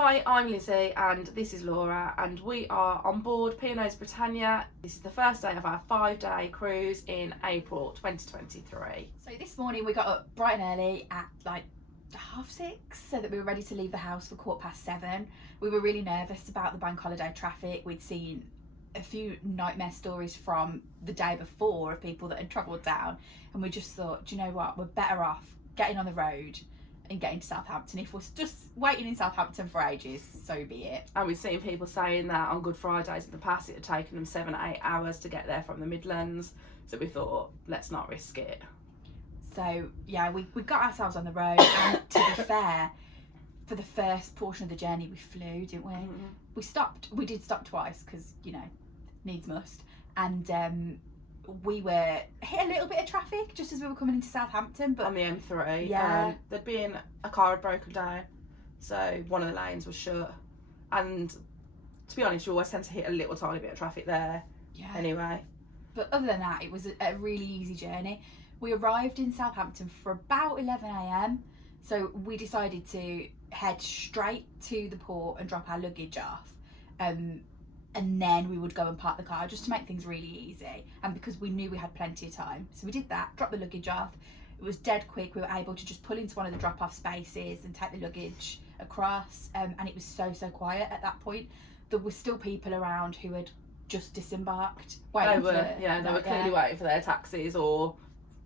Hi, I'm Lizzie and this is Laura, and we are on board P&O Britannia. This is the first day of our 5-day cruise in April 2023. So this morning we got up bright and early at like 6:30 so that we were ready to leave the house for 7:15. We were really nervous about the bank holiday traffic. We'd seen a few nightmare stories from the day before of people that had travelled down, and we just thought, do you know what, we're better off getting on the road and getting to Southampton. If we're just waiting in Southampton for ages, so be it. And we've seen people saying that on Good Fridays in the past it had taken them 7 or 8 hours to get there from the Midlands, so we thought, let's not risk it. So yeah, we got ourselves on the road, and to be fair, for the first portion of the journey we flew, didn't we? Mm-hmm. We did stop twice because, you know, needs must, and we were hit a little bit of traffic just as we were coming into Southampton, but on the M3, yeah, there'd been a car had broken down, so one of the lanes was shut, and to be honest, you always tend to hit a little tiny bit of traffic there. Yeah. Anyway, but other than that, it was a really easy journey. We arrived in Southampton for about 11 a.m, so we decided to head straight to the port and drop our luggage off, and then we would go and park the car just to make things really easy, and because we knew we had plenty of time. So we did that, dropped the luggage off. It was dead quick. We were able to just pull into one of the drop-off spaces and take the luggage across, and it was so quiet at that point. There were still people around who had just disembarked. They were clearly waiting for their taxis or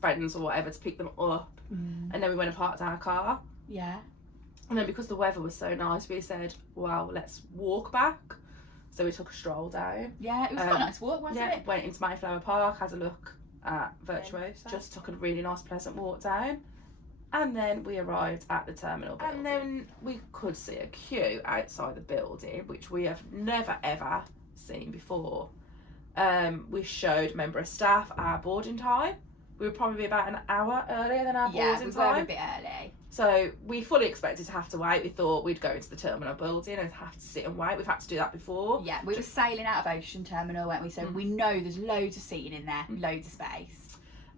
friends or whatever to pick them up. And then we went and parked our car. Yeah. And then because the weather was so nice, we said, well, let's walk back. So we took a stroll down. Yeah, it was quite a nice walk, wasn't it? Went into Mayflower Park, had a look at Virtuoso, just took a really nice pleasant walk down, and then we arrived at the terminal building. And then we could see a queue outside the building, which we have never ever seen before. We showed a member of staff our boarding time. We were probably about an hour earlier than our boarding time. Yeah, we were a bit early. So we fully expected to have to wait. We thought we'd go into the terminal building and have to sit and wait. We've had to do that before. Yeah, we were sailing out of Ocean Terminal, weren't we? So we know there's loads of seating in there, loads of space.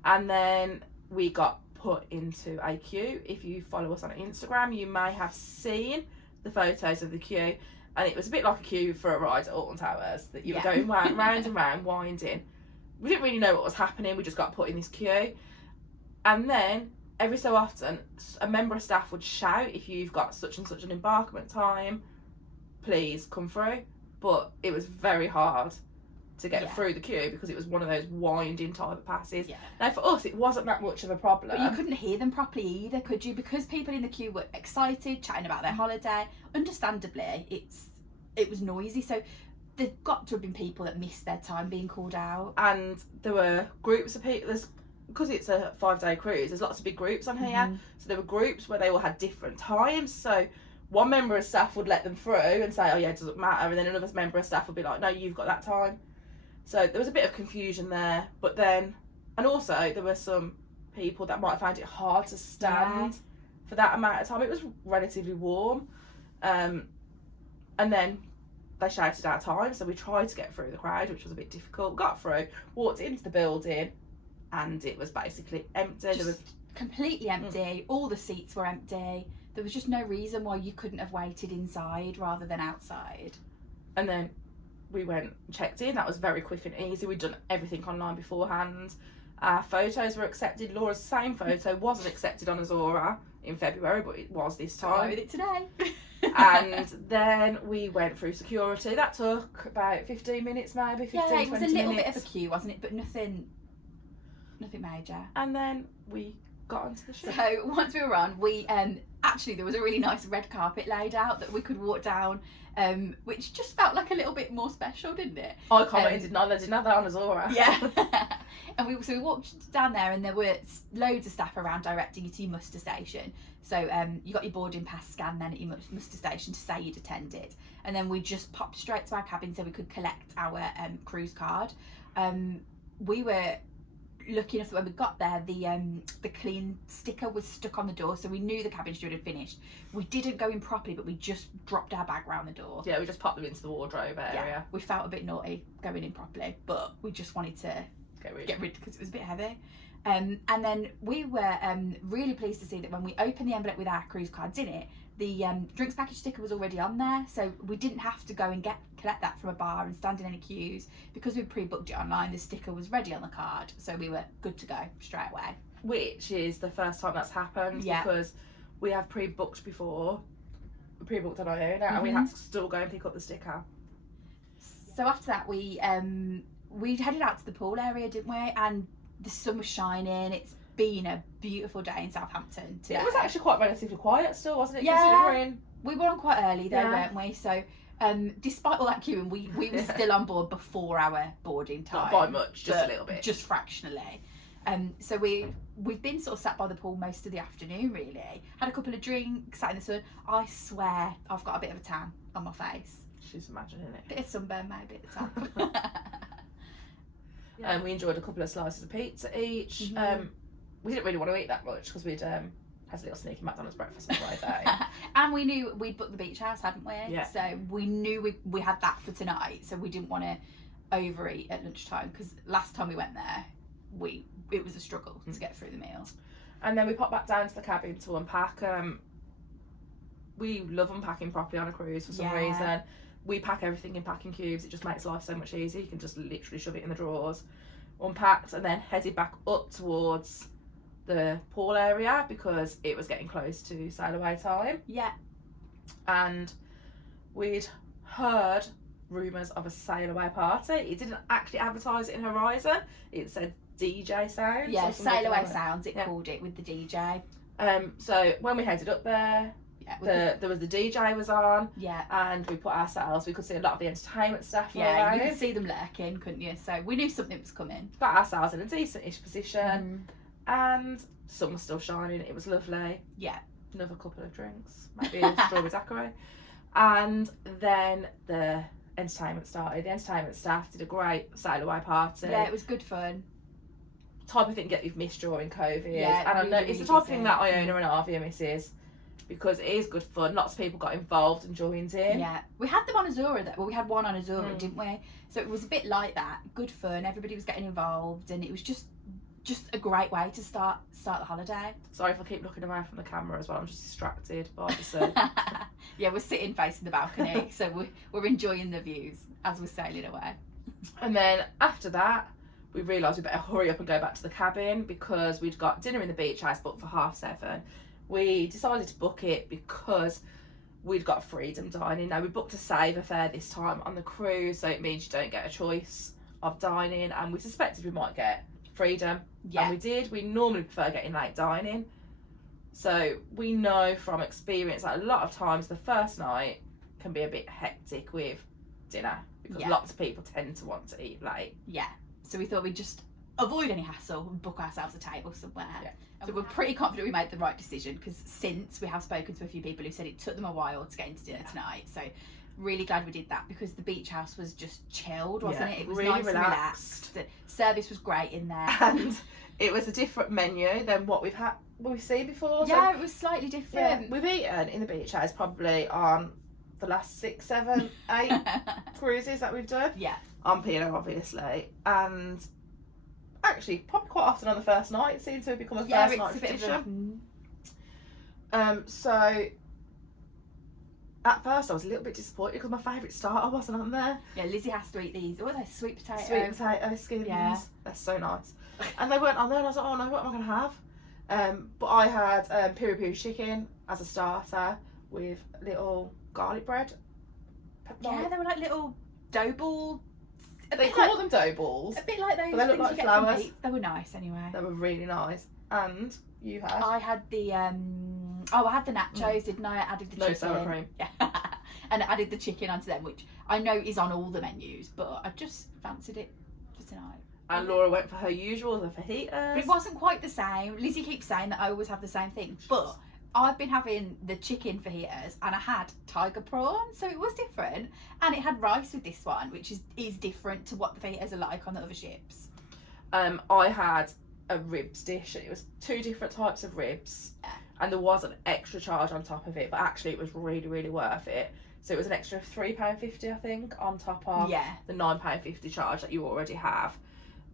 And then we got put into a queue. If you follow us on Instagram, you may have seen the photos of the queue. And it was a bit like a queue for a ride at Alton Towers, that you were going round and round, winding. We didn't really know what was happening. We just got put in this queue. And then every so often, a member of staff would shout, if you've got such and such an embarkment time, please come through. But it was very hard to get through the queue because it was one of those winding type of passes. Yeah. Now for us, it wasn't that much of a problem. But you couldn't hear them properly either, could you? Because people in the queue were excited, chatting about their holiday. Understandably, it was noisy. So there've got to have been people that missed their time being called out. And there were groups of people. Because it's a 5-day cruise, there's lots of big groups on here. So there were groups where they all had different times. So one member of staff would let them through and say, oh yeah, it doesn't matter. And then another member of staff would be like, no, you've got that time. So there was a bit of confusion there. But then, and also there were some people that might have found it hard to stand for that amount of time. It was relatively warm. And then they shouted our time. So we tried to get through the crowd, which was a bit difficult. Got through, walked into the building, and it was basically empty. It was completely empty. All the seats were empty. There was just no reason why you couldn't have waited inside rather than outside. And then we went and checked in. That was very quick and easy. We'd done everything online beforehand. Our photos were accepted. Laura's same photo wasn't accepted on Azora in February, but it was this time. Got with it today. And then we went through security. That took about 15 minutes maybe, 15, 20 minutes. It was a little bit of a queue, wasn't it? But nothing major. And then we got onto the ship. So once we were on, we actually there was a really nice red carpet laid out that we could walk down, which just felt like a little bit more special, didn't it? I commented, no, they didn't have that on Azora. Yeah. And we walked down there, and there were loads of staff around directing you to your muster station. So you got your boarding pass scan then at your muster station to say you'd attended, and then we just popped straight to our cabin so we could collect our cruise card. We were lucky enough that when we got there, the clean sticker was stuck on the door, so we knew the cabin steward had finished. We didn't go in properly, but we just dropped our bag round the door. Yeah, we just popped them into the wardrobe area. Yeah, we felt a bit naughty going in properly, but we just wanted to get rid because it was a bit heavy. And then we were really pleased to see that when we opened the envelope with our cruise cards in it, the drinks package sticker was already on there, so we didn't have to go and collect that from a bar and stand in any queues. Because we pre-booked it online, the sticker was ready on the card, so we were good to go straight away. Which is the first time that's happened, because we have pre-booked before. We pre-booked on our own, and we had to still go and pick up the sticker. So after that, we headed out to the pool area, didn't we? And the sun was shining. It's been a beautiful day in Southampton today. It was actually quite relatively quiet still, wasn't it? Yeah. Considering We were on quite early though, weren't we? So despite all that queuing, we were still on board before our boarding time. Not by much, just a little bit. Just fractionally. So we've been sort of sat by the pool most of the afternoon, really. Had a couple of drinks, sat in the sun. I swear I've got a bit of a tan on my face. She's imagining it. Bit of sunburn maybe at the top. We enjoyed a couple of slices of pizza each. We didn't really want to eat that much because we'd had a little sneaky McDonald's breakfast on Friday. And we knew we'd booked the beach house, hadn't we? Yeah. So we knew we had that for tonight, so we didn't want to overeat at lunchtime, because last time we went there, it was a struggle to get through the meal. And then we popped back down to the cabin to unpack. We love unpacking properly on a cruise for some reason. We pack everything in packing cubes. It just makes life so much easier. You can just literally shove it in the drawers. Unpacked, and then headed back up towards the pool area because it was getting close to sail away time. Yeah. And we'd heard rumours of a sail away party. It didn't actually advertise it in Horizon. It said DJ sounds. Yeah, sail away sounds, it called it, with the DJ. So when we headed up there, there was the DJ was on, and we put ourselves. We could see a lot of the entertainment staff. Yeah, you could see them lurking, couldn't you? So we knew something was coming. Got ourselves in a decent-ish position, and sun was still shining. It was lovely. Yeah, another couple of drinks, maybe a strawberry daiquiri, and then the entertainment started. The entertainment staff did a great sail away party. Yeah, it was good fun. Type of thing that you've missed during COVID, yeah, and I know it's the type of thing that Iona and Arvia misses. Because it is good fun. Lots of people got involved and joined in. Yeah. We had them on Azura. We had one on Azura, didn't we? So it was a bit like that. Good fun. Everybody was getting involved, and it was just a great way to start the holiday. Sorry if I keep looking away from the camera as well. I'm just distracted by the sun. Yeah, we're sitting facing the balcony, so we're enjoying the views as we're sailing away. And then after that, we realised we better hurry up and go back to the cabin because we'd got dinner in the beach house booked for 7:30. We decided to book it because we'd got freedom dining. Now, we booked a saver fare this time on the cruise, so it means you don't get a choice of dining, and we suspected we might get freedom. Yeah. And we did. We normally prefer getting late dining. So we know from experience that a lot of times the first night can be a bit hectic with dinner because lots of people tend to want to eat late. Yeah. So we thought we'd just avoid any hassle and book ourselves a table somewhere. Yeah. So we're pretty confident we made the right decision, because since we have spoken to a few people who said it took them a while to get into dinner tonight. So really glad we did that, because the beach house was just chilled, wasn't it? It was really nice relaxed. And relaxed. The service was great in there. And it was a different menu than what we've seen before. Yeah, so, it was slightly different. Yeah, we've eaten in the beach house probably on the last 6, 7, 8 cruises that we've done. Yeah. On P&O, obviously. And actually, probably quite often on the first night. It seems to have become a first night tradition. So at first I was a little bit disappointed because my favourite starter wasn't on there. Yeah, Lizzie has to eat these. What are they? Sweet potato. Sweet potato skins. Yeah. They're so nice. And they weren't on there, and I was like, oh no, what am I going to have? But I had piri piri chicken as a starter with little garlic bread. Yeah, they were like little dough balls. They call them dough balls. A bit like those. But they look like flowers. They were nice anyway. They were really nice. And you had? I had the I had the nachos, didn't I? I added the chicken. No sour cream. Yeah. And I added the chicken onto them, which I know is on all the menus, but I just fancied it for tonight. And Laura went for her usual, the fajitas. But it wasn't quite the same. Lizzie keeps saying that I always have the same thing, but I've been having the chicken fajitas, and I had tiger prawn, so it was different. And it had rice with this one, which is different to what the fajitas are like on the other ships. I had a ribs dish. It was 2 different types of ribs, and there was an extra charge on top of it, but actually it was really, really worth it. So it was an extra £3.50, I think, on top of the £9.50 charge that you already have.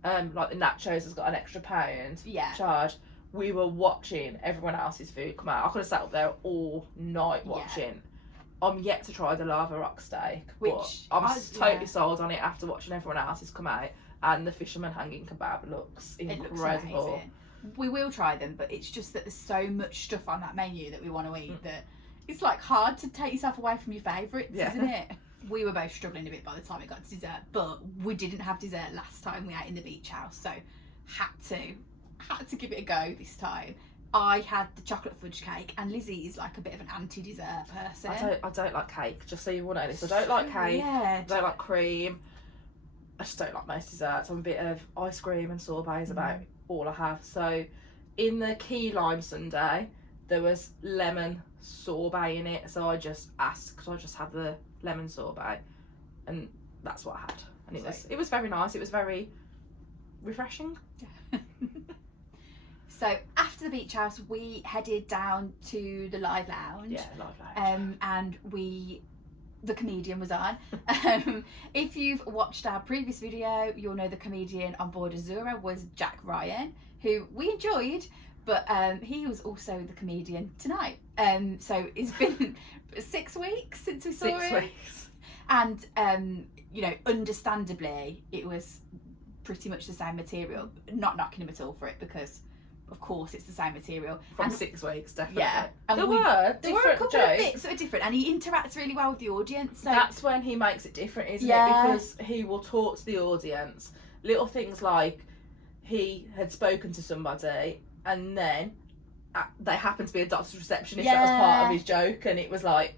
Like the nachos has got an extra £1 charge. we were watching everyone else's food come out. I could have sat up there all night watching. I'm yet to try the lava rock steak, but I'm totally sold on it after watching everyone else's come out. And the fisherman hanging kebab looks incredible. Looks we will try them, but it's just that there's so much stuff on that menu that we want to eat that it's like hard to take yourself away from your favourites, isn't it? We were both struggling a bit by the time it got to dessert, but we didn't have dessert last time we ate in the beach house, so had to give it a go this time. I had the chocolate fudge cake, and Lizzie is like a bit of an anti-dessert person. I don't like cake, just so you want to know this. I don't like cake, I don't like cream. I just don't like most desserts. I'm a bit of ice cream and sorbets about all I have. So in the key lime sundae, there was lemon sorbet in it, so I just asked, could I just have the lemon sorbet? And that's what I had. And it was very nice. It was very refreshing. So after the beach house, we headed down to the live lounge. Yeah, live lounge. And the comedian was on. If you've watched our previous video, you'll know the comedian on board Azura was Jack Ryan, who we enjoyed, but he was also the comedian tonight. So it's been 6 weeks since we saw him. 6 weeks. And, you know, understandably, it was pretty much the same material. Not knocking him at all for it, because of course it's the same material. From 6 weeks, definitely. Yeah. And there were a couple jokes. of bits that were different, and he interacts really well with the audience. So that's when he makes it different, isn't it? Because he will talk to the audience. Little things like he had spoken to somebody and then they happened to be a doctor's receptionist that was part of his joke, and it was like,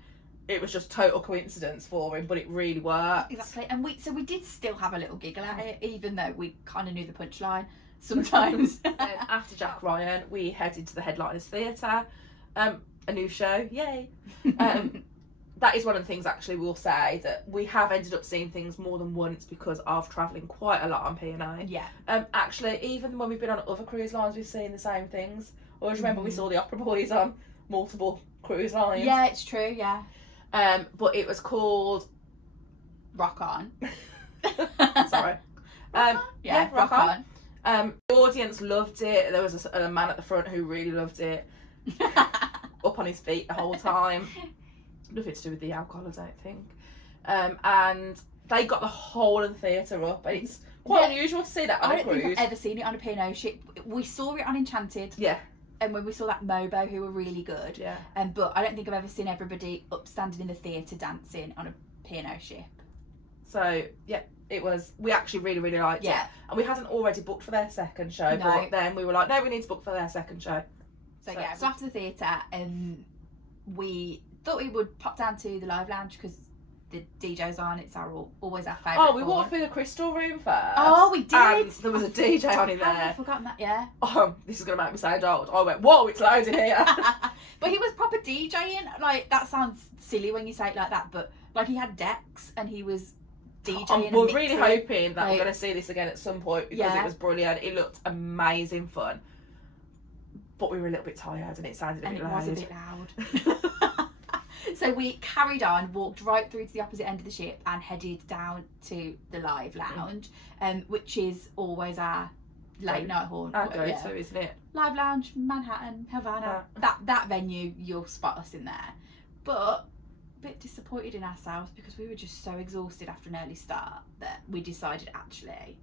it was just total coincidence for him, but it really worked. Exactly. And we did still have a little giggle at it, even though we kind of knew the punchline sometimes. After Jack Ryan, we headed to the Headliners Theatre, a new show, yay. That is one of the things, actually, we'll say, that we have ended up seeing things more than once because of travelling quite a lot on P&O. Yeah. Actually, even when we've been on other cruise lines, we've seen the same things. Always remember we saw the Opera Boys on multiple cruise lines. Yeah, it's true, yeah. But it was called Rock On. Sorry. Rock On. The audience loved it. There was a man at the front who really loved it. Up on his feet the whole time. Nothing to do with the alcohol, I don't think. And they got the whole of the theatre up. And it's quite unusual to see that on a cruise. I don't think I've ever seen it on a P&O ship. We saw it on Enchanted. Yeah. And when we saw that Mobo, who were really good. Yeah. But I don't think I've ever seen everybody upstanding in the theatre dancing on a P&O ship. So, yeah, it was, we actually really, really liked it. And we hadn't already booked for their second show, but then we were like, no, we need to book for their second show. So after the theatre, we thought we would pop down to the live lounge because the DJ's on. It's always our favourite. Oh, we walked through the Crystal Room first. Oh, we did. And there was a DJ on in there. I've forgotten that, yeah. Oh, this is going to make me sound old. I went, whoa, it's loud in here. But he was proper DJing. Like, that sounds silly when you say it like that, but like he had decks and he was DJing. We're really hoping that we're going to see this again at some point because it was brilliant. It looked amazing fun. But we were a little bit tired and it sounded a bit loud. It was a bit loud. So we carried on, walked right through to the opposite end of the ship and headed down to the live lounge, which is always our late night haunt. Our go-to, isn't it? Live lounge, Manhattan, Havana. That venue, you'll spot us in there. But a bit disappointed in ourselves because we were just so exhausted after an early start that we decided actually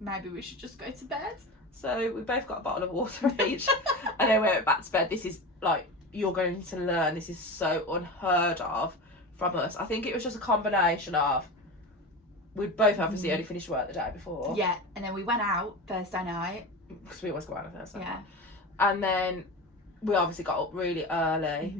maybe we should just go to bed. So we both got a bottle of water each and then we went back to bed. This is like, you're going to learn, this is so unheard of from us. I think it was just a combination of, we'd both obviously only finished work the day before. Yeah, and then we went out Thursday night. Because we always go out on Thursday night. Yeah. And then we obviously got up really early.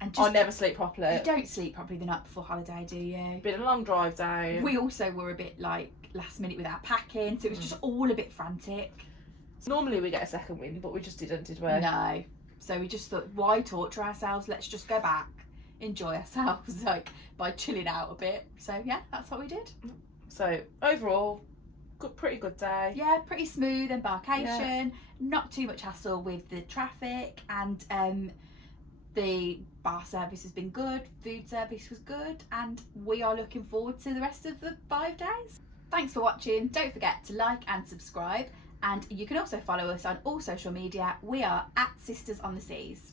And I never sleep properly. You don't sleep properly the night before holiday, do you? Been a long drive down. We also were a bit like last minute with our packing, so it was just all a bit frantic. So normally we get a second wind, but we just didn't, did we? No. So we just thought, why torture ourselves? Let's just go back, enjoy ourselves, like by chilling out a bit. So yeah, that's what we did. So overall, pretty good day. Yeah, pretty smooth embarkation. Yeah. Not too much hassle with the traffic, and the bar service has been good. Food service was good, and we are looking forward to the rest of the 5 days. Thanks for watching. Don't forget to like and subscribe, And you can also follow us on all social media. We are at Sisters on the Seas.